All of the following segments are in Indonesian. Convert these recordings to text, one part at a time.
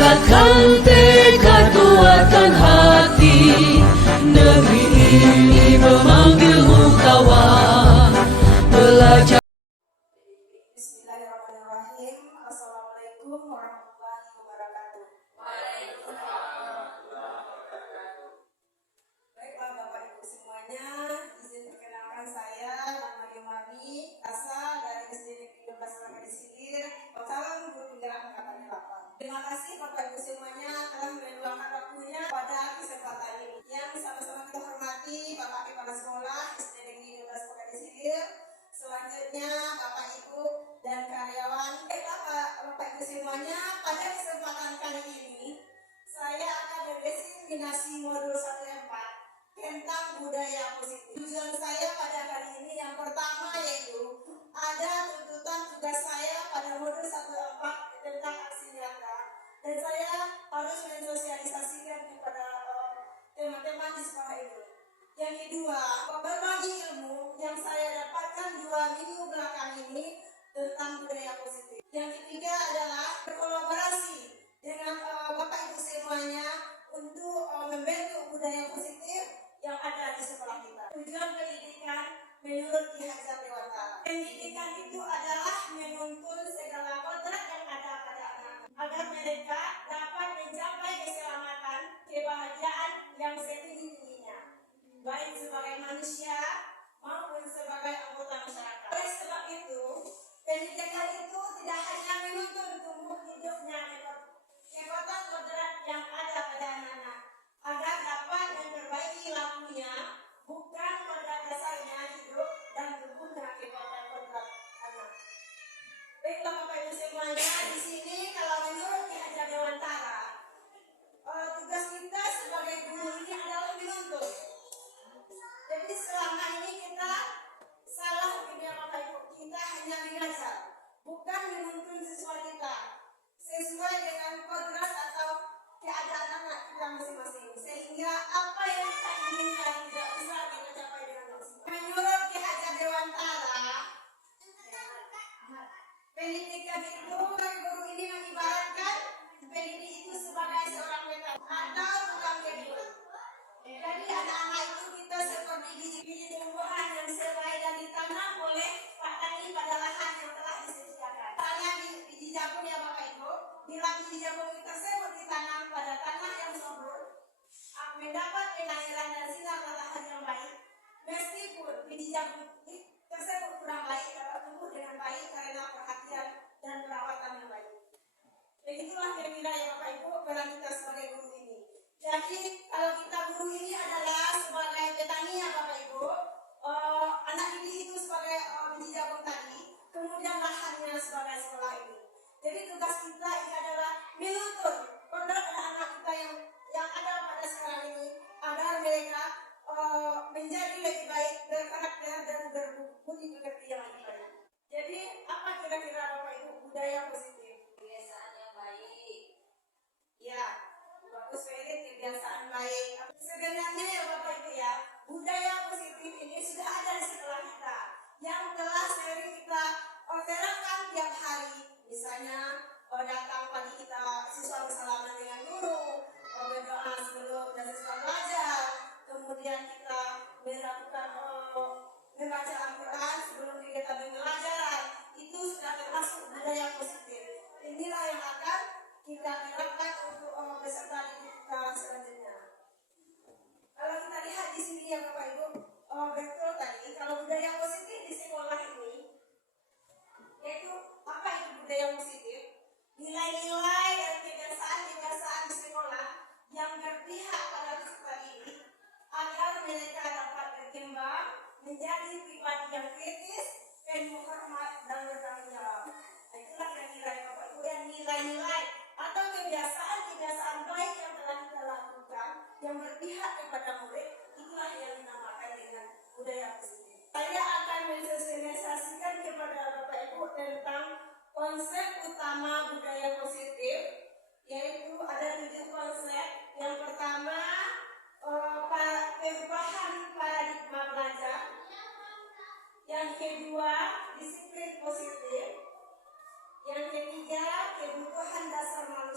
Bulatkan tekad, kuatkan hati, negeri ini memanggilmu kawan. Belajar. Bismillahirrahmanirrahim. Assalamualaikum warahmatullahi wabarakatuh. Baiklah Bapak Ibu semuanya, izin perkenalkan saya nama Yumari Asa dari SD Negeri 12 Surakarta Silir, calon guru penggerak angkatan 8. Terima kasih Bapak Ibu semuanya telah meluangkan waktunya pada kesempatan ini. Yang sama-sama kita hormati Bapak Kepala Sekolah SD Negeri 12 Surakarta Silir, selanjutnya Bapak Ibu dan karyawan. Bapak Ibu semuanya, pada kesempatan kali ini saya akan berdiseminasi modul 1/4 tentang budaya positif. Tujuan saya pada kali ini yang pertama yaitu ada tuntutan tugas saya pada modul 1/4 tentang aksi nyata, dan saya harus mensosialisasikan kepada teman-teman di sekolah ini. Yang kedua, berbagi ilmu yang saya dapatkan 2 minggu belakang ini tentang budaya positif. Yang ketiga adalah berkolaborasi dengan Bapak Ibu semuanya untuk membentuk budaya positif yang ada di sekolah kita. Tujuan pendidikan menurut Ki Hajar Dewantara. Pendidikan itu adalah menuntun segala kodrat yang ada pada anak agar mereka dapat mencapai keselamatan, kebahagiaan yang setinggi-tingginya, baik sebagai manusia maupun sebagai anggota masyarakat. Oleh sebab itu, pendidikan itu tidak hanya menuntun tumbuh hidupnya kekuatan kodrat yang ada pada anak-anak, agar dapat memperbaiki lakunya, bukan kodrat dasarnya hidup dan tumbuhnya kekuatan kodrat anak. Baiklah Bapak Ibu semuanya, di sini kalau menurut Ki Hajar Dewantara, tugas kita sebagai guru ini adalah menuntun. Jadi selama ini kita salah juga Bapak Ibu, kita hanya mengajar, bukan menuntun siswa kita sesuai dengan kodrat atau keadaan anak kita masing-masing, sehingga apa yang kita inginkan tidak bisa kita capai dengan maksimal. Menurut Ki Hajar Dewantara, pendidikan itu, guru ini mengibaratkan pendidik itu sebagai seorang petani atau tukang kebun. Jadi anak-anak itu kita seperti biji-biji tumbuhan yang sesuai dan ditanam oleh petani pada lahan yang telah disediakan. Misalnya biji jagung ya Bapak Ibu, bila biji jagung tersebut ditanam pada tanah yang subur, mendapat penairan dan sinar matahari yang baik, meskipun biji jagung tersebut kurang baik dapat tumbuh dengan baik karena perhatian dan perawatan yang baik. Begitulah kira-kira ya Bapak Ibu peran kita sebagai guru ini. Jadi kalau kita guru ini adalah sebagai petani ya Bapak Ibu, anak didik itu sebagai biji jagung tadi, kemudian lahannya sebagai sekolah ini. Jadi tugas kita ini adalah menuntun kodrat anak-anak kita yang ada pada sekarang ini agar mereka menjadi lebih baik, berkarakter dan berbudi pekerti yang lebih baik. Jadi apa kira-kira Bapak Ibu budaya positif? Kebiasaan yang baik. Ya, bagus sekali kebiasaan baik. Sebenarnya ya Bapak Ibu ya, budaya positif ini sudah ada di sekolah kita, yang telah sering kita terapkan tiap hari. Misalnya datang pagi kita siswa bersalaman dengan guru, berdoa sebelum dan siswa belajar, kemudian kita melakukan membaca Al-Quran sebelum kegiatan pembelajaran. Itu sudah termasuk budaya positif. Inilah yang akan kita terapkan untuk peserta didik kita selanjutnya. Kalau kita lihat di sini ya Bapak Ibu, betul tadi kalau budaya positif di sekolah ini, yaitu apa itu budaya positif? Nilai-nilai dan kebiasaan-kebiasaan di sekolah yang berpihak pada peserta didik agar mereka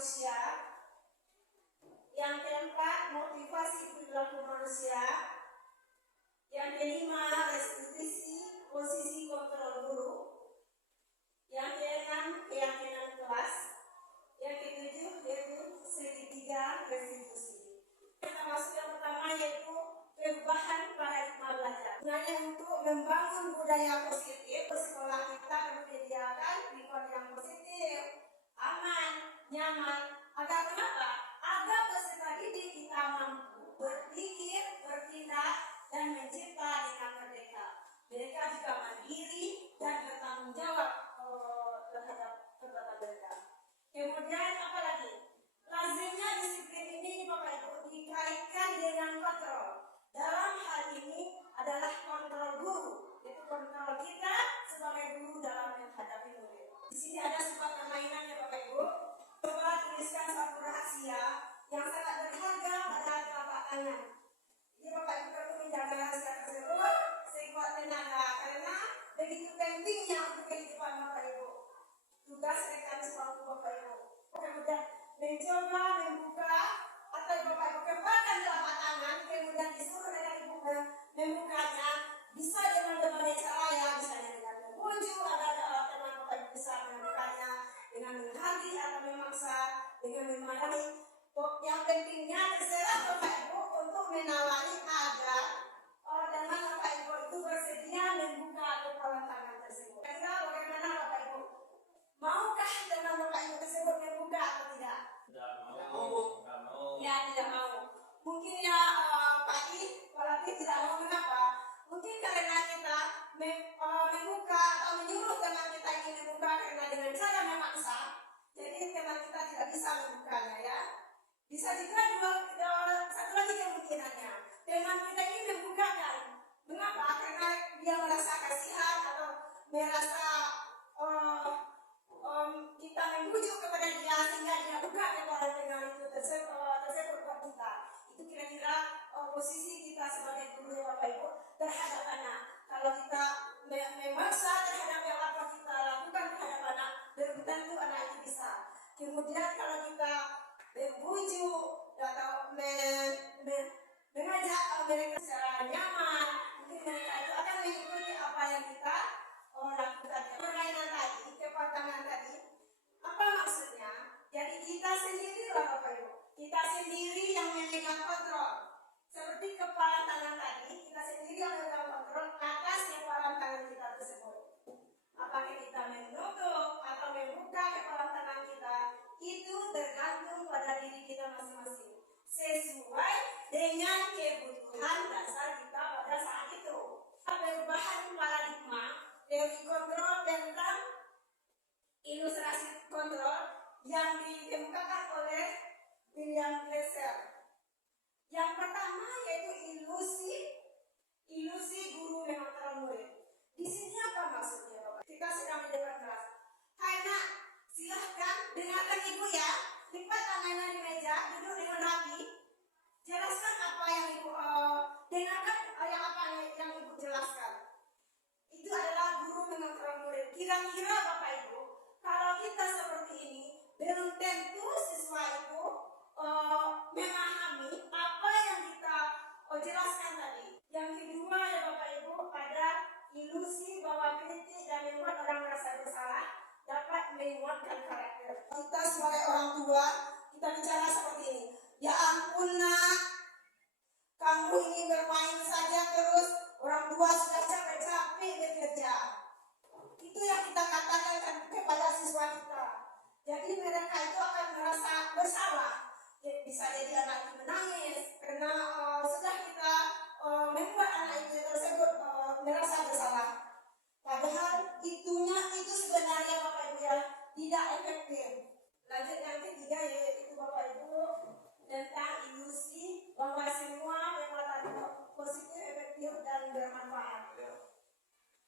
manusia. Yang keempat, motivasi perilaku manusia. Yang kelima, restitusi posisi kontrol guru. Yang keenam, keyakinan kelas. Yang ketujuh, yaitu segitiga restitusi. Kita masuk yang pertama, yaitu perubahan paradigma belajar. Gunanya untuk membangun budaya positif, sekolah kita menyediakan lingkungan yang positif, aman, nyaman. Agar kenapa? Agar peserta didik kita mampu berpikir, bertindak, dan mencipta dengan merdeka. Mereka juga mandiri dan bertanggung jawab terhadap perbuatan mereka. Kemudian apa lagi? Lazimnya disiplin ini Bapak Ibu dikaitkan dengan kontrol. Dalam hal ini adalah kontrol guru, yaitu kontrol kita sebagai guru dalam menghadapi murid. Di sini ada sebuah permainannya Bapak Ibu. Coba tuliskan satu rahasia yang sangat berharga pada telapak tangan. Jadi Bapak Ibu perlu menjaga rahasia tersebut sekuat tenaga karena begitu pentingnya untuk kehidupan Bapak Ibu. Tugas rekan sepatu Bapak Ibu. Kemudian mencoba membuka atau Bapak Ibu kembangkan telapak tangan, kemudian disuruh rekan Ibu membukanya. Bisa dengan berbagai cara ya, misalnya dengan mengunjuk agar teman Bapak Ibu bisa membukanya, dengan menghargai atau memaksa, dengan memarahi. Yang pentingnya terserah Bapak Ibu untuk menawari agar teman Bapak Ibu itu bersedia membuka kepala tangan tersebut. Kira bagaimana Bapak Ibu? Maukah teman Bapak Ibu tersebut membuka atau tidak? Tidak mau. Ya, tidak mau. Mungkin ya Pak I, walaupun tidak mau, mengapa? Mungkin karena kita membuka atau menyuruh teman kita ini membuka karena dengan cara memaksa, jadi teman kita tidak bisa membukanya ya. Bisa juga satu lagi kemungkinannya, teman kita ini membukakan. Mengapa? Karena dia merasa kasihan atau merasa kita membujuk kepada dia sehingga dia buka kepada dengan itu tersebut buat kita. Itu kira-kira posisi kita sebagai guru ya Bapak Ibu terhadap anak. Kalau kita memaksa terhadap apa kita lakukan terhadap anak, belum tentu anak itu bisa. Kemudian kalau kita membujuk atau mengajak mereka secara nyaman, mungkin mereka itu akan mengikuti apa yang kita lakukan. Permainan tadi, kepatangan tadi, apa maksudnya? Jadi kita sendiri lah Bapak Ibu, kita sendiri yang memegang kontrol. Seperti kepala tangan tadi, kita sendiri yang memegang kontrol atas kepala tangan kita tersebut. Apakah kita menutup atau membuka kepala tangan kita, itu tergantung pada diri kita masing-masing, sesuai dengan kebutuhan dasar kita pada saat itu. Perubahan paradigma teori kontrol tentang ilustrasi kontrol yang dikemukakan oleh William Glasser. Yang pertama yaitu ilusi guru mengontrol murid. Di sini apa maksudnya Bapak? Kita sedang di depan kelas. Hai nak, silahkan dengarkan ibu ya. Lipat tangannya di meja, duduk dengan rapi. Jelaskan apa yang ibu dengarkan, yang ibu jelaskan. Itu adalah guru mengontrol murid. Kira-kira Bapak Ibu, kalau kita seperti ini, belum tentu siswa itu memahami apa yang kita jelaskan tadi. Yang kedua ya Bapak Ibu, ada ilusi bahwa kritik dan membuat orang merasa bersalah dapat menguatkan karakter. Kita sebagai orang tua, kita bicara seperti ini. Ya ampun nak, kamu ini bermain saja terus, orang tua sudah capek-capek bekerja. Itu yang kita katakan kepada siswa kita. Jadi mereka itu akan merasa bersalah. Bisa jadi anak itu menangis karena sudah kita membuat anak itu tersebut merasa bersalah. Padahal itu sebenarnya Bapak Ibu ya tidak efektif. Lanjut yang ketiga yaitu Bapak Ibu tentang ilusi bahwa semua perbuatan positif, efektif dan bermanfaat.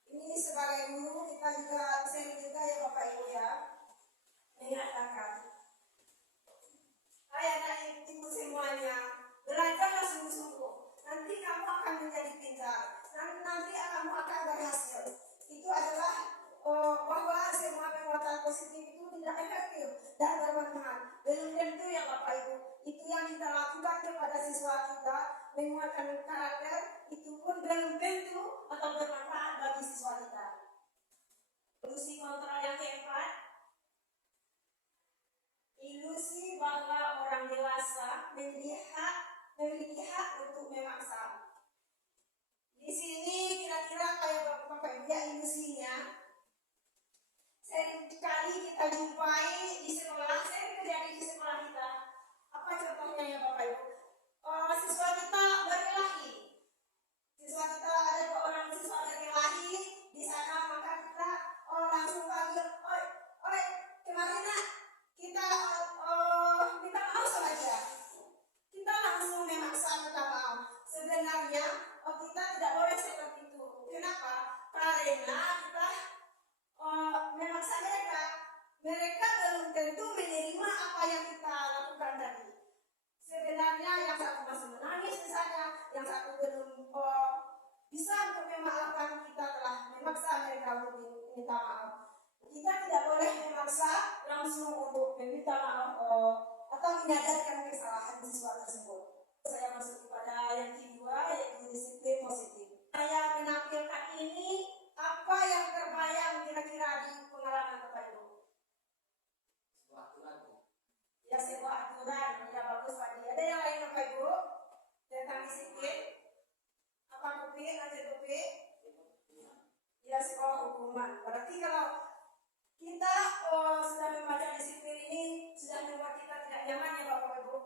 Ini sebagai guru kita juga sering juga ya Bapak Ibu ya mengatakan, hai anak ibu semuanya, belajarlah sungguh-sungguh. Nanti kamu akan menjadi pintar. Nanti kamu akan berhasil. Itu adalah bahwa semua perbuatan positif itu tidak efektif dan bermanfaat. Belum kepada siswa kita, menguatkan karakter, itu pun belum tentu atau bermanfaat bagi siswa kita. Ilusi kontrol yang keempat, ilusi bahwa orang dewasa memiliki hak untuk memaksa. Di sini kira-kira kayak Bapak Ibu ya ilusinya. Sering kali kita jumpai di sekolah, sering terjadi di sekolah kita. Apa contohnya ya Bapak Ibu? Siswa kita berkelahi. Siswa kita ada dua orang siswa berkelahi di sana, maka kita langsung panggil, oi, kemarin nak kita minta maaf saja. Kita langsung memaksa minta maaf. Sebenarnya kita tidak boleh seperti itu. Kenapa? Karena kita memaksa mereka. Mereka belum tentu menerima apa yang kita lakukan tadi. Sebenarnya yang satu masih menangis misalnya, yang satu belum bisa untuk memaafkan, kita telah memaksa mereka untuk minta maaf. Kita tidak boleh memaksa langsung untuk meminta maaf atau menyadarkan kesalahan siswa tersebut. Saya masuk kepada yang kedua, yaitu disiplin positif. Saya menampilkan ini apa yang terbayang kira-kira di pengalaman Bapak Ibu. Ya, sebuah aturan. Ya, bagus Pak. Ada yang lain Bapak Ibu tentang disiplin? Apa kopi? Lanjut kopi? Ya, sebuah hukuman. Berarti kalau kita sudah membaca disiplin ini sudah membuat kita tidak nyaman ya Bapak Ibu.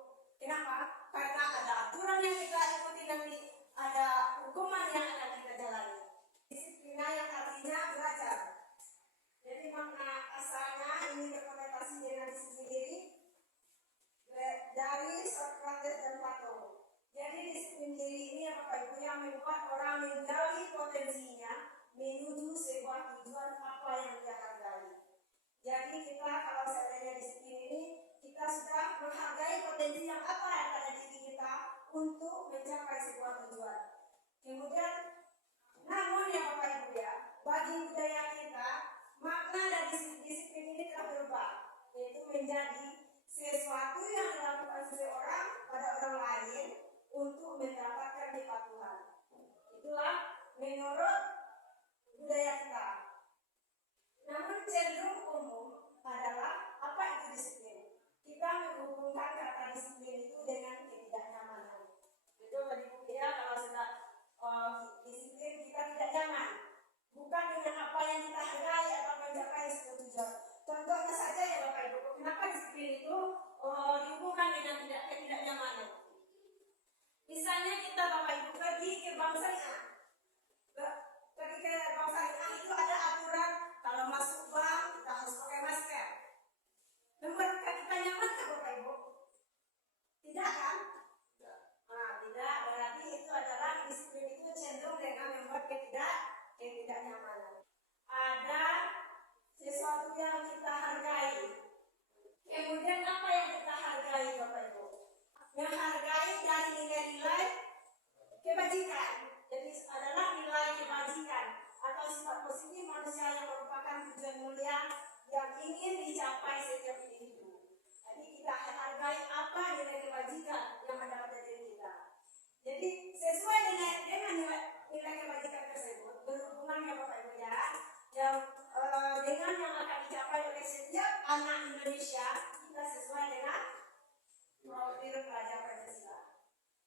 Kenapa? Karena ada aturan yang kita ikuti, nanti ada hukuman yang akan kita jalani. Disiplina yang artinya belajar. Jadi makna asalnya ini berkonotasi dengan disiplin diri dari Socrates dan Plato. Jadi disiplin diri ini ya Bapak Ibu yang membuat orang menggali potensinya menuju sebuah tujuan apa yang dia hargai. Jadi kita kalau seandainya disiplin ini, kita sudah menghargai potensi yang apa yang ada di diri kita untuk mencapai sebuah tujuan. Kemudian, namun ya Bapak Ibu ya, bagi budaya kita, makna dari disiplin ini telah berubah, yaitu menjadi sesuatu yang dilakukan seseorang pada orang lain untuk mendapatkan kepatuhan. Itulah menurut budaya kita. Namun cenderung umum adalah apa itu disiplin. Kita menghubungkan kata disiplin itu dengan ketidaknyamanan. Betul Pak Ibu ya, kalau sudah disiplin kita tidak nyaman. Bukan dengan apa yang kita hargai atau mencapai sebuah tujuan. Contohnya saja ya Bapak Ibu, kenapa disiplin itu dihubungkan dengan ketidaknyamanan. Misalnya kita Bapak Ibu pergi ke bank syariah. Pergi ke bank syariah itu ada aturan kalau masuk bank kita harus pakai masker. Membuat kita nyaman kan Bapak Ibu? Tidak kan? Nah, tidak. Berarti itu adalah disiplin itu cenderung dengan membuat ketidaknyamanan. Ada sesuatu yang kita hargai. Kemudian apa yang kita hargai Bapak Ibu? Menghargai dari nilai-nilai kebajikan. Jadi adalah nilai kebajikan atau sifat positif manusia yang merupakan tujuan mulia yang ingin dicapai setiap individu. Jadi kita hargai apa nilai kebajikan yang ada pada diri kita. Jadi sesuai dengan nilai kebajikan tersebut berhubungan ya Bapak Ibu ya, yang dengan yang akan dicapai oleh setiap anak Indonesia, kita sesuai dengan profil pelajar Pancasila.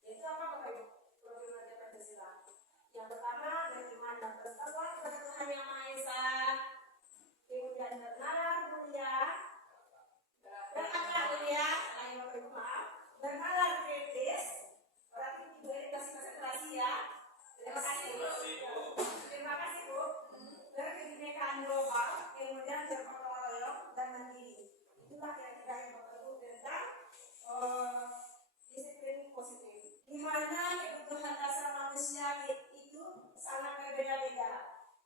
Yaitu apa Bapak Ibu? Profil pelajar Pancasila. Yang pertama, beriman dan bertakwa kepada Tuhan Yang Maha Esa. Kemudian benar mulia, berakhlak mulia, Bapak Ibu maaf, berakhlak kritis. Berarti Ibu edukasi konsentrasi ya. Terima kasih Bu. Terima kasih Bu. Berkebinekaan global, kemudian bergotong royong dan mandiri. Itulah kira-kira yang Bapak Ibu tentang disiplin positif. Di mana kebutuhan dasar manusia itu sangat berbeda-beda.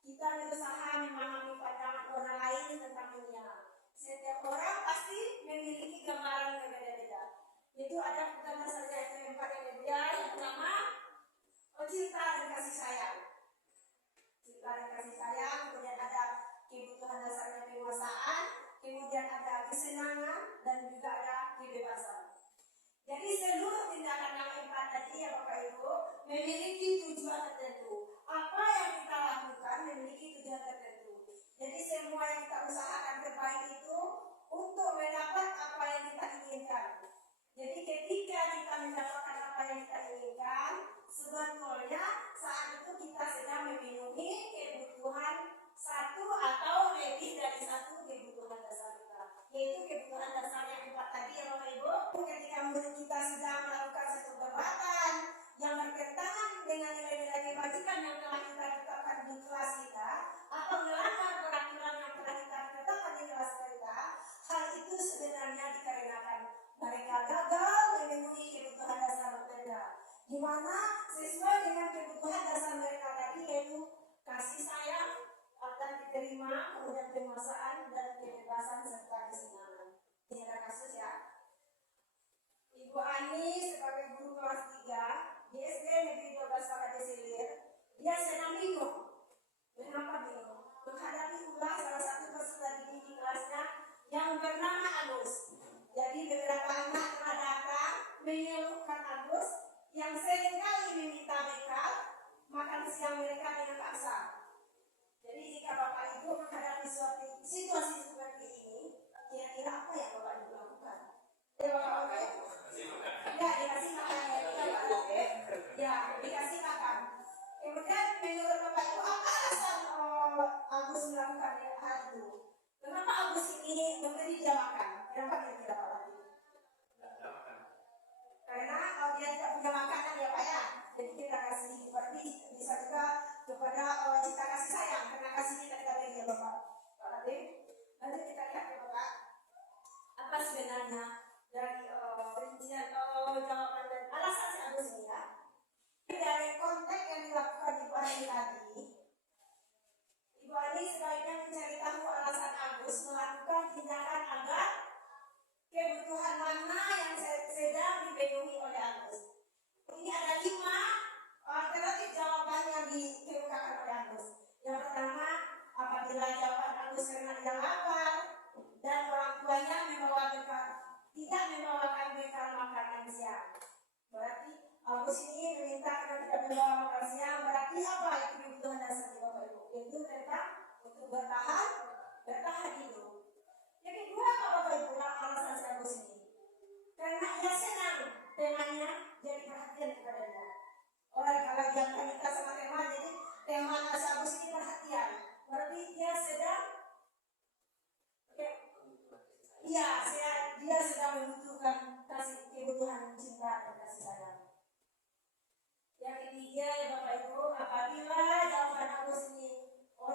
Kita berusaha memahami pandangan orang lain tentang dunia. Setiap orang pasti memiliki gambaran berbeda-beda. Itu ada kebutuhan dasar yang keempat yang berbeda. Yang pertama, cinta dan kasih sayang. Cinta dan kasih sayang. Kemudian ada kebutuhan dasarnya penguasaan. Kemudian ada kesenangan dan juga ada kebebasan. Jadi seluruh tindakan yang memiliki tujuan tertentu. Apa yang kita lakukan memiliki tujuan tertentu. Jadi semua yang kita usahakan terbaik itu untuk mendapat apa yang kita inginkan. Jadi ketika kita mendapatkan apa yang kita inginkan, sebetulnya saat itu kita sedang memenuhi kebutuhan satu atau lebih dari satu kebutuhan dasar kita, yaitu kebutuhan dasar yang 4 tadi ya Bapak Ibu. Ketika kita sedang melakukan satu perbuatan yang bertentangan dengan nilai-nilai kebajikan yang telah kita tetapkan di kelas kita, atau melanggar peraturan yang telah kita tetapkan di kelas kita, hal itu sebenarnya dikarenakan mereka gagal memenuhi kebutuhan dasar mereka, di mana sesuai dengan kebutuhan dasar mereka tadi, yaitu kasih sayang akan diterima, kemudian penguasaan dan kebebasan serta kesenangan. Ini ada kasus ya. Ibu Ani sebagai guru kelas 3 di SD Negeri 12 Pakade Silir, dia sedang bingung. Kenapa bingung? Menghadapi ulah salah satu peserta didik di kelasnya yang bernama Agus. Jadi beberapa anak telah datang mengeluhkan Agus yang seringkali meminta bekal makan siang mereka dengan paksa. Jadi jika Bapak Ibu menghadapi suatu situasi seperti ini, kira-kira apa yang Bapak Ibu lakukan? Ya Bapak Ibu? Ya, dikasih makan ya, ya, dikasih makan. Kemudian menurut Bapak Ibu, apa alasan Agus melakukan hal itu? Kenapa Agus ini memberi dia makan? Kenapa kira-kira Bapak Ibu? Karena dia tidak punya makanan ya Pak ya. Jadi kita kasih seperti bisa juga kepada cita kasih sayang, karena kasih kita beri ya Bapak. Pak Latif. Lalu kita lihat ya Bapak, apa sebenarnya dari rincian jawaban dan alasan si Agus ini ya. Dari konteks yang dilakukan Ibu Ani tadi, Ibu Ani sebaiknya mencari tahu alasan Agus melakukan tindakan agar kebutuhan mana yang sedang dipenuhi oleh Agus. Ini ada 5 alternatif jawaban yang dikemukakan oleh Agus. Yang pertama, apabila jawaban Agus karena dia lapar dan orang tuanya tidak membawakan bekal makanan siang. Berarti Agus ini meminta karena tidak membawa makan siang. Berarti apa itu kebutuhan dasar di Bapak Ibu? Itu tentang untuk bertahan hidup. Yang kedua apa Bapak Ibu alasan si Agus ini? Karena ia senang temannya jadi perhatian kepada dia. Orang kalau dia minta sama teman, jadi teman si Agus ini perhatian. Berarti dia sedang dia sedang membutuhkan kasih kebutuhan cinta dan kasih sayang. Yang ketiga ya Bapak Ibu, apabila jawaban Agus ini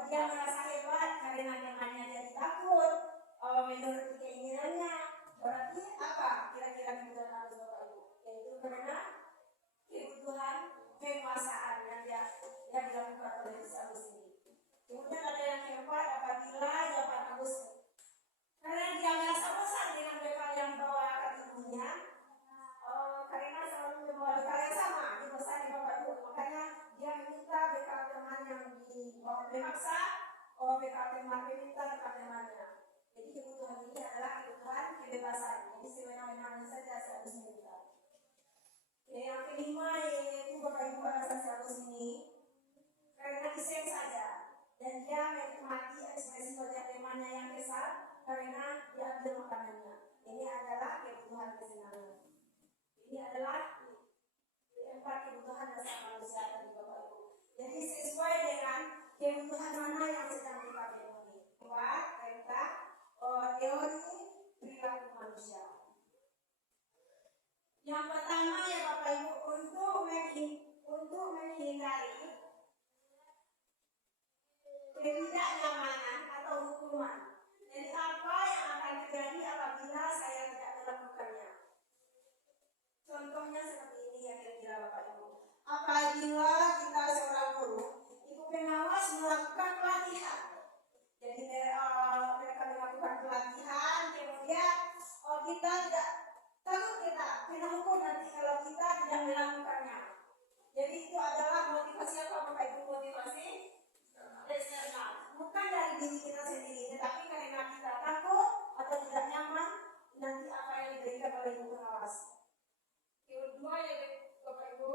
dia merasa hebat karena temannya jadi takut menurut keinginannya, berarti apa kira-kira kebutuhan Agus Bapak Ibu? Yaitu karena kebutuhan penguasaan yang dilakukan oleh si Agus ini. Kemudian ada yang keempat, apabila jawaban Agus karena dia merasa bosan dengan bekal yang dibawa ibunya, karena selalu membawa bekal yang sama, dibosan di Bapak Ibu, makanya dia meminta bekal teman yang dibawa memaksa, bekal teman meminta bekal temannya. Jadi kebutuhan ini adalah kebutuhan kebebasan, jadi sewenang-wenangnya saja si Agus meminta. Yang kelima yaitu Bapak Ibu alasan si Agus ini karena iseng saja, dan dia menikmati ekspresi wajah temannya yang kesal karena diambil makanannya. Ini adalah kebutuhan kesenangan. Ini adalah 4 kebutuhan dasar manusia tadi Bapak Ibu. Jadi sesuai dengan kebutuhan mana yang sedang kita penuhi. Tentang teori perilaku manusia. Yang pertama ya Bapak Ibu, untuk menghindari ketidaknyamanan atau hukuman. Jadi apa yang akan terjadi apabila saya tidak melakukannya? Contohnya seperti ini ya kira-kira Bapak Ibu. Apabila kita seorang guru, ibu pengawas melakukan pelatihan. Jadi mereka melakukan pelatihan, kemudian kita tidak takut kita kena hukum nanti kalau kita tidak melakukannya. Jadi itu adalah motivasi apa Bapak Ibu? Motivasi eksternal, bukan dari diri kita sendiri, tetapi karena kita takut atau tidak nyaman nanti apa yang diberikan oleh ibu pengawas. Kedua ya Bapak Ibu,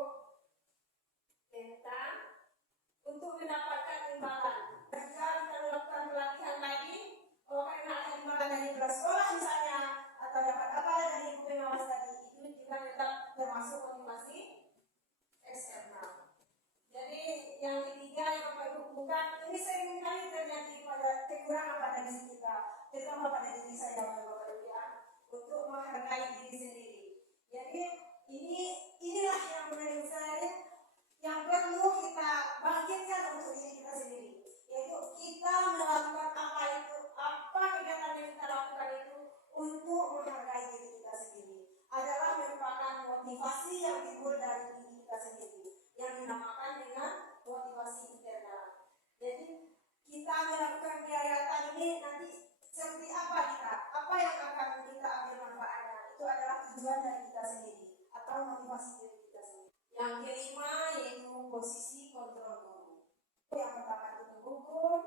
motivasi yang timbul dari diri kita sendiri yang dinamakan dengan motivasi internal. Jadi kita melakukan kegiatan ini nanti seperti apa kita? Apa yang akan kita ambil manfaatnya? Itu adalah tujuan dari kita sendiri atau motivasi diri kita sendiri. Yang kelima yaitu posisi kontrol guru. Yang pertama itu menghukum,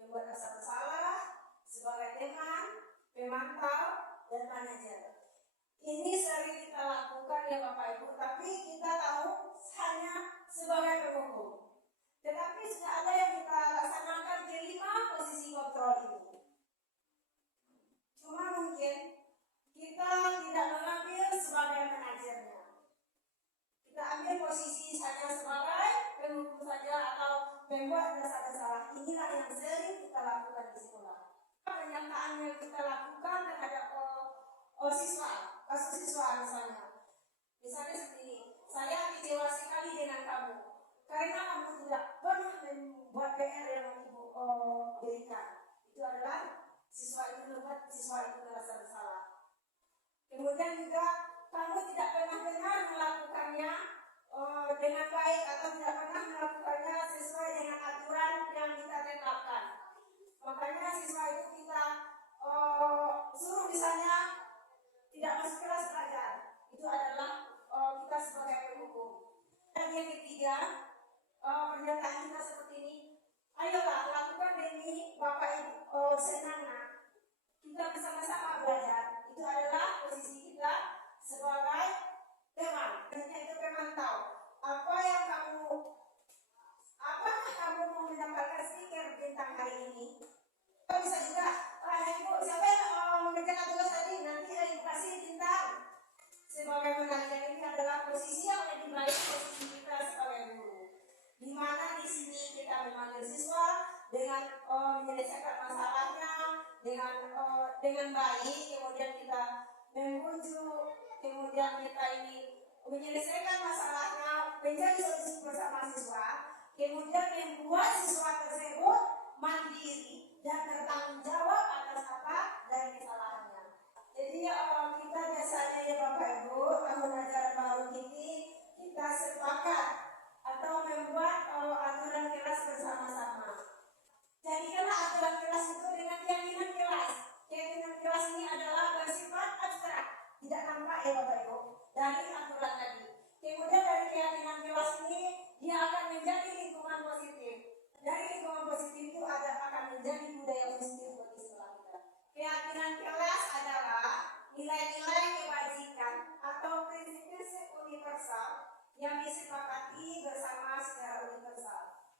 membuat rasa bersalah sebagai teman, pemantau, dan manajer. Ini sering kita lakukan ya Bapak Ibu, tapi kita tahu hanya sebagai penghukum. Tetapi sudah ada yang kita laksanakan kelima posisi kontrol ini. Cuma mungkin kita tidak mengambil sebagai manajernya. Kita ambil posisi saja sebagai penghukum saja atau membuat rasa bersalah. Inilah yang sering kita lakukan di sekolah. Pernyataan yang kita lakukan terhadap siswa, kasus siswa misalnya seperti ini, saya kecewa sekali dengan kamu karena kamu tidak pernah membuat PR yang ibu berikan. Itu adalah siswa itu membuat siswa itu merasa bersalah. Kemudian juga kamu tidak pernah benar melakukannya dengan baik atau tidak pernah melakukannya sesuai dengan aturan yang kita tetapkan. Makanya siswa itu kita suruh misalnya tidak masuk kelas belajar. Itu adalah kita sebagai penghukum. Dan yang ketiga, pernyataan kita seperti ini. Ayolah lakukan demi Bapak Ibu senangnya. Kita bersama-sama belajar. Itu adalah posisi kita sebagai teman. Itu pemantau. Apakah kamu mau mendapatkan stiker bintang hari ini? Bisa juga, Ibu, siapa yang mengerjakan tugas tadi? Nanti Ibu kasih bintang. Sebagai manajer ini adalah posisi yang lebih baik posisi kita sebagai guru. Di mana di sini kita memanggil siswa dengan menyelesaikan masalahnya dengan baik, kemudian kita membujuk, kemudian kita ini menyelesaikan masalahnya menjadi solusi bersama siswa, kemudian membuat siswa tersebut mandiri dan bertanggung jawab atas apa dari kesalahannya. Jadi kita biasanya ya Bapak Ibu, tahun ajaran baru ini kita sepakat atau membuat aturan kelas bersama-sama. Jadikanlah aturan kelas itu dengan keyakinan kelas. Keyakinan kelas ini adalah bersifat abstrak, tidak nampak ya Bapak Ibu dari aturan tadi. Kemudian dari keyakinan kelas ini dia akan menjadi lingkungan positif. Dari lingkungan positif itu akan menjadi budaya positif bagi sekolah kita. Keyakinan kelas adalah nilai-nilai kebajikan atau prinsip-prinsip universal yang disepakati bersama secara universal,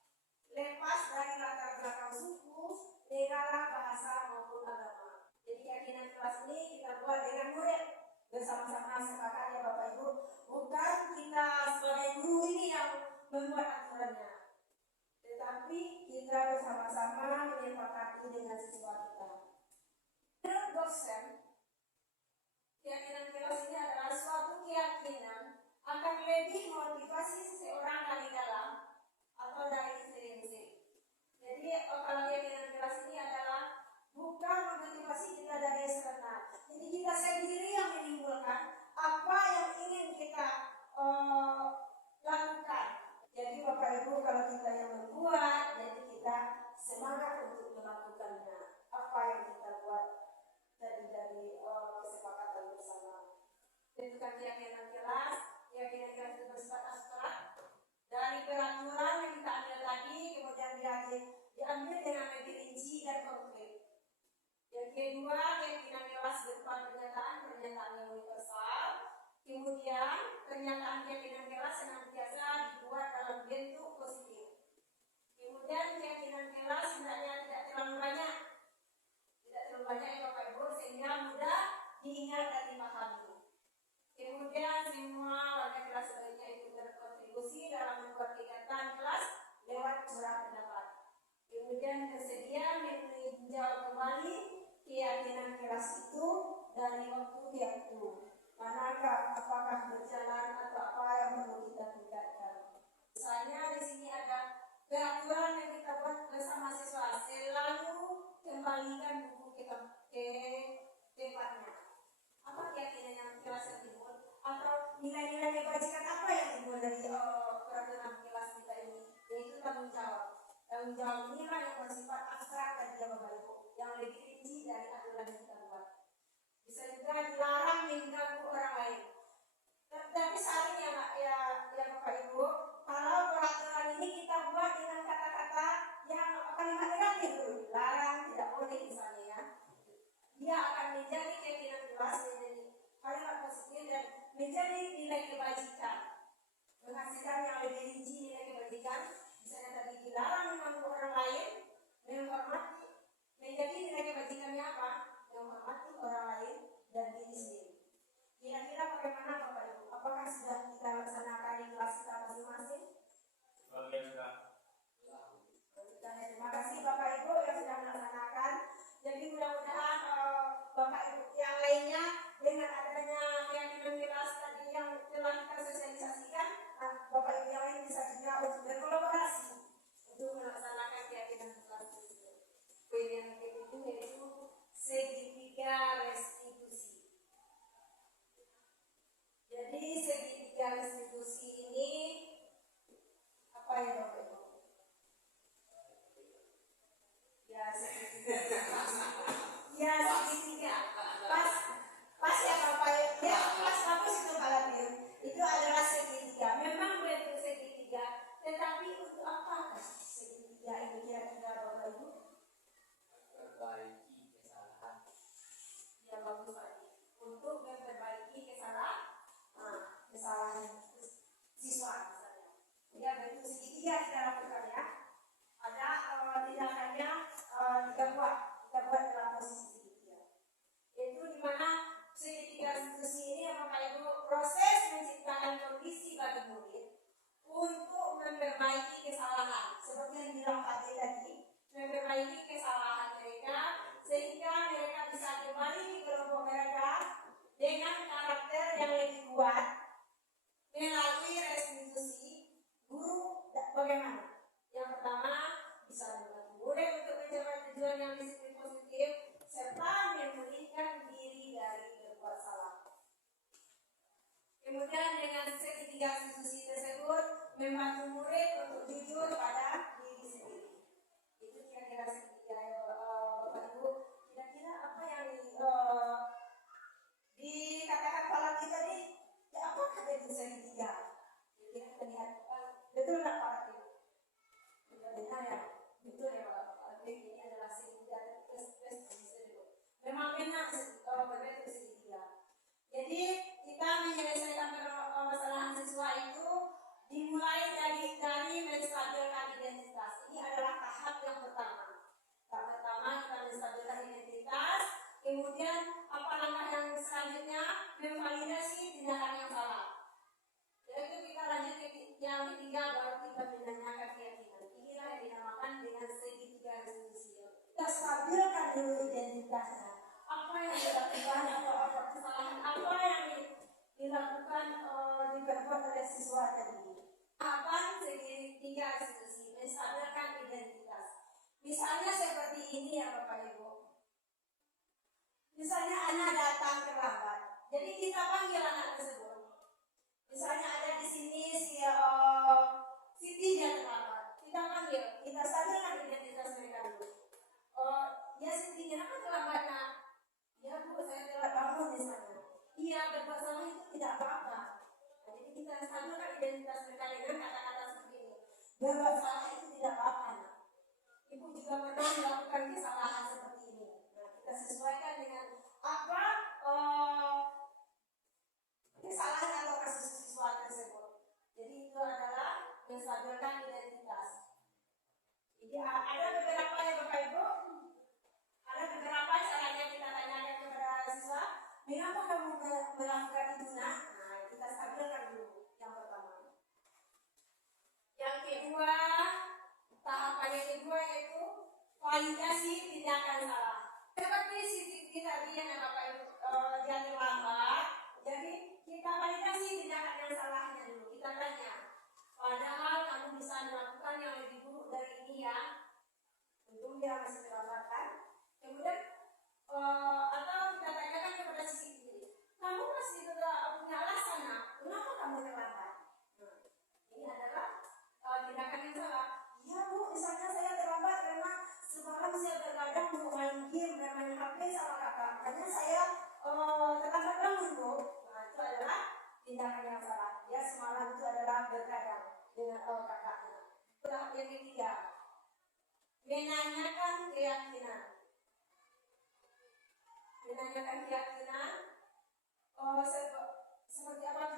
lepas dari latar belakang suku, negara, bahasa maupun agama. Jadi keyakinan kelas ini kita buat dengan murid bersama-sama sepakat ya Bapak Ibu. Bukan kita sebagai guru ini yang membuat aturannya, tetapi kita bersama-sama menyepakati dengan siswa kita. Menurut dosen, keyakinan kelas ini adalah suatu keyakinan akan lebih motivasi seseorang dari dalam atau dari intrinsik. Jadi kalau keyakinan kelas ini adalah bukan memotivasi kita dari eksternal. Jadi kita sendiri yang menimbulkan apa yang ingin kita lakukan. Jadi Bapak Ibu, kalau kita yang membuat, jadi kita semangat untuk melakukannya. Apa yang kita buat dari kesepakatan bersama. Tentukan keyakinan kelas itu bersifat abstrak. Dari peraturan yang kita ambil tadi, kemudian diambil dengan lebih rinci dan konkret. Yang kedua, keyakinan kelas berupa pernyataan yang universal. Kemudian, pernyataan keyakinan kelas senantiasa dibuat dalam bentuk positif. Kemudian, keyakinan kelas hendaknya tidak terlalu banyak ya Bapak Ibu, sehingga mudah diingat dan dipahami. Kemudian, semua warga kelas sebaiknya ikut berkontribusi dalam membuat kegiatan kelas lewat curah pendapat. Kemudian, bersedia meninjau kembali keyakinan kelas itu dari waktu ke waktu. Apakah berjalan atau apa yang perlu kita tingkatkan. Misalnya di sini ada peraturan yang kita buat bersama siswa, selalu kembalikan buku kita ke tempatnya. Apa keyakinan yang kelas tersebut atau nilai menjadi nilai kebajikan, menghasilkan yang lebih rinci nilai kebajikan. Misalnya tadi dilarang mengganggu orang lain, menghormati, menjadi nilai kebajikannya apa? Menghormati orang lain dan diri sendiri. Kira-kira bagaimana Bapak Ibu? Apakah sudah kita laksanakan di kelas kita masing-masing? Terima kasih Bapak Ibu yang sudah melaksanakan. Jadi mudah-mudahan Bapak Ibu yang lainnya dengan adanya keyakinan kelas tadi yang telah kita sosialisasikan, Bapak Ibu yang lain bisa juga untuk berkolaborasi untuk melaksanakan keyakinan kelas tersebut. Poin yang ketujuh yaitu segitiga restitusi. Jadi segitiga restitusi ini apa ya Bapak Ibu? Ya segitiga. Pas ya Bapak Ibu. Ya pas bagus itu Kalatir. Itu adalah segitiga. Memang bentuk segitiga. Tetapi untuk apa segitiga ini kira-kira Bapak Ibu? Perbaiki kesalahan. Ya bagus Pak. Untuk memperbaiki kesalahan siswa misalnya. Ya bentuk segitiga kita lakukan ya. Ada tindakannya kita buat dalam posisi segitiga. Itu di mana segitiga restitusi ini Bapak Ibu proses menciptakan kondisi bagi murid untuk memperbaiki kesalahan seperti yang dibilang Pak tadi, memperbaiki kesalahan mereka sehingga mereka bisa kembali di kelompok mereka dengan karakter yang lebih kuat melalui restitusi guru. Bagaimana? Yang pertama bisa membantu murid untuk mencapai tujuan yang disiplin positif serta memulihkan diri dari berbuat salah. Kemudian dengan segitiga restitusi tersebut membantu murid untuk jujur pada diri sendiri. Itu kira-kira segitiga Bapak Ibu. Kira-kira apa yang dikatakan Pak kita tadi? Ya apakah itu segitiga? Kita lihat betul nggak Pak Latif? Benar ya, betul ya Pak. Ini adalah segitiga restitusi. Memang benar berbentuk segitiga. Jadi kita menyelesaikan permasalahan siswa itu dimulai dari menstabilkan identitas. Ini adalah tahap yang pertama. Tahap pertama kita menstabilkan identitas. Kemudian apa langkah yang selanjutnya? Memvalidasi tindakan yang salah. Jadi kita lanjut ke yang ketiga, baru kita menanyakan keyakinan. Inilah yang dinamakan dengan segitiga restitusi. Kita stabilkan dulu identitasnya. Apa yang dilakukan atau apa kesalahan apa yang dilakukan diperbuat oleh siswa tadi. Tahapan segitiga restitusi menstabilkan identitas. Misalnya seperti ini ya Bapak Ibu. Misalnya anak datang terlambat. Jadi kita panggil anak tersebut. Misalnya ada di sini Siti dia terlambat. Kita panggil, kita stabilkan identitas mereka dulu. Ya Siti, kenapa terlambat nak? Ya Bu, saya telat bangun misalnya. Iya, berbuat salah itu tidak apa-apa. Nah, jadi kita stabilkan identitas mereka dengan kata-kata seperti ini. Berbuat salah itu tidak apa-apa nak. Ibu juga pernah melakukan kesalahan seperti ini. Nah, kita sesuaikan dengan apa kesalahan atau kasus siswa tersebut. Jadi itu adalah menstabilkan identitas. Jadi ada beberapa ya Bapak Ibu. Ada beberapa caranya kita tanyakan kepada siswa. Mengapa kamu melakukan itu nak? Nah, kita stabilkan dulu yang pertama. Yang kedua, tahapan yang kedua yaitu validasi tindakan salah. Seperti Siti tadi yang Bapak Ibu dia terlambat. Jadi kita validasi tindakan yang salahnya dulu. Kita tanya, padahal kamu bisa melakukan yang lebih buruk dari ini ya. Untung dia masih terlambat kan. Kemudian atau kita tanyakan kepada Siti, kamu masih tidak punya alasan nak? Kenapa kamu terlambat? Nah, ini adalah tindakan yang salah. Ya Bu, misalnya saya terlambat karena semalam saya bergadang mau main game dan main HP sama kakak. Makanya saya terlambat bangun Bu. Nah, itu adalah tindakan yang salah. Ya semalam itu adalah bergadang dengan kakaknya. Tahap yang ketiga, menanyakan keyakinan. Menanyakan keyakinan seperti apa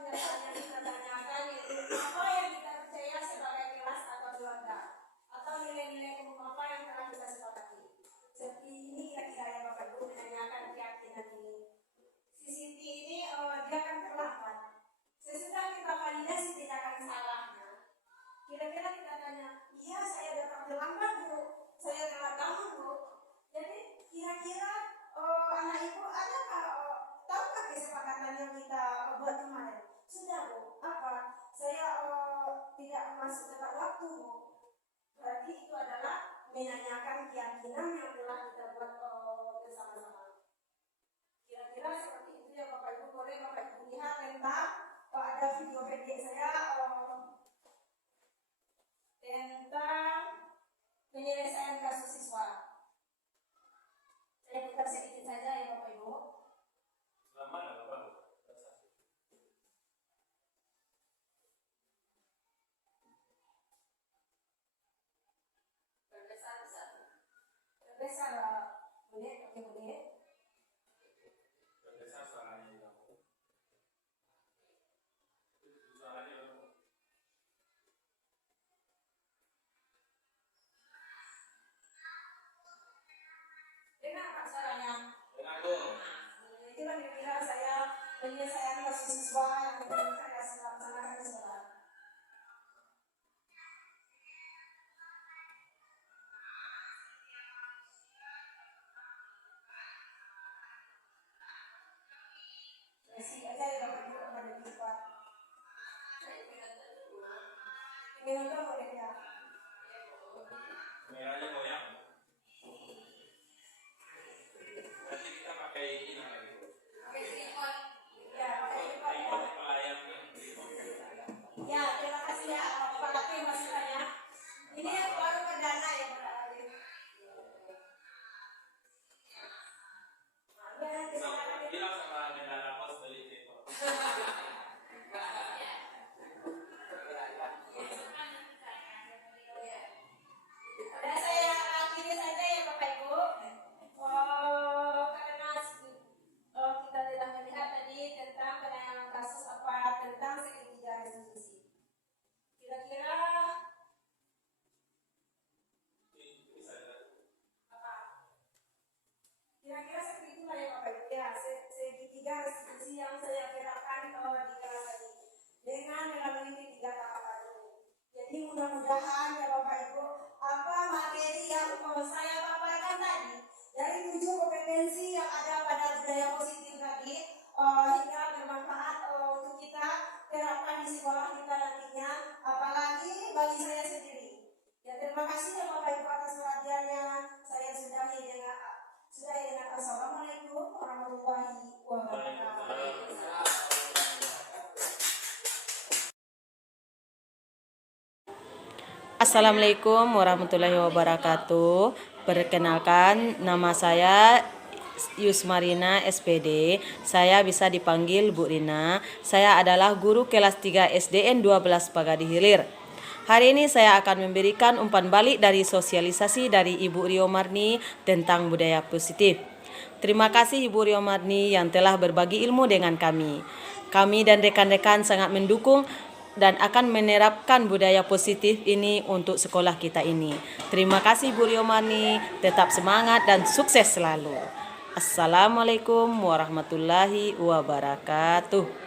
ada video pendek saya tentang penyelesaian kasus siswa. Saya putar sedikit saja ya Bapak Ibu. Lama nggak Bapak? Terbesar boleh, oke boleh. Terbesar suaranya di kamu. Suaranya apa? Dengar Pak suaranya. Dengar dong. Itulah kira-kira saya penyelesaian kasus siswa yang saya laksanakan di sekolah. Isi aja ya Bapak Ibu pada di depan. Ingin nonton boleh ya? Merahnya goyang. Nanti kita pakai ini lagi. Ya, Remote pelayan nih. ya, terima kasih ya Pak Hakim masukannya. Ini yang baru perdana ya Pak Hakim. Bilang sama Mendana Pos beli itu. Dan saya akhiri saja ya Bapak Ibu. Karena kita telah melihat tadi tentang penanganan kasus tentang segitiga restitusi. Kira-kira kira-kira seperti itulah ya Bapak Ibu ya, segitiga restitusi yang saya kirakan di kelas tadi dengan melalui 3 tahapan ini. Jadi mudah-mudahan ya Bapak Ibu, apa materi yang saya paparkan tadi dari 7 kompetensi yang ada pada budaya positif tadi hingga bermanfaat untuk kita terapkan di sekolah kita nantinya, apalagi bagi saya sendiri. Ya terima kasih ya Bapak Ibu atas perhatiannya. Saya sudahi dengan Assalamualaikum warahmatullahi wabarakatuh. Assalamualaikum warahmatullahi wabarakatuh. Perkenalkan, nama saya Yusmarina SPD. Saya bisa dipanggil Bu Rina. Saya adalah guru kelas 3 SDN 12 Pagadi Hilir. Hari ini saya akan memberikan umpan balik dari sosialisasi dari Ibu Rio Marni tentang budaya positif. Terima kasih Ibu Rio Marni yang telah berbagi ilmu dengan kami. Kami dan rekan-rekan sangat mendukung dan akan menerapkan budaya positif ini untuk sekolah kita ini. Terima kasih Bu Rio Marni, tetap semangat dan sukses selalu. Assalamualaikum warahmatullahi wabarakatuh.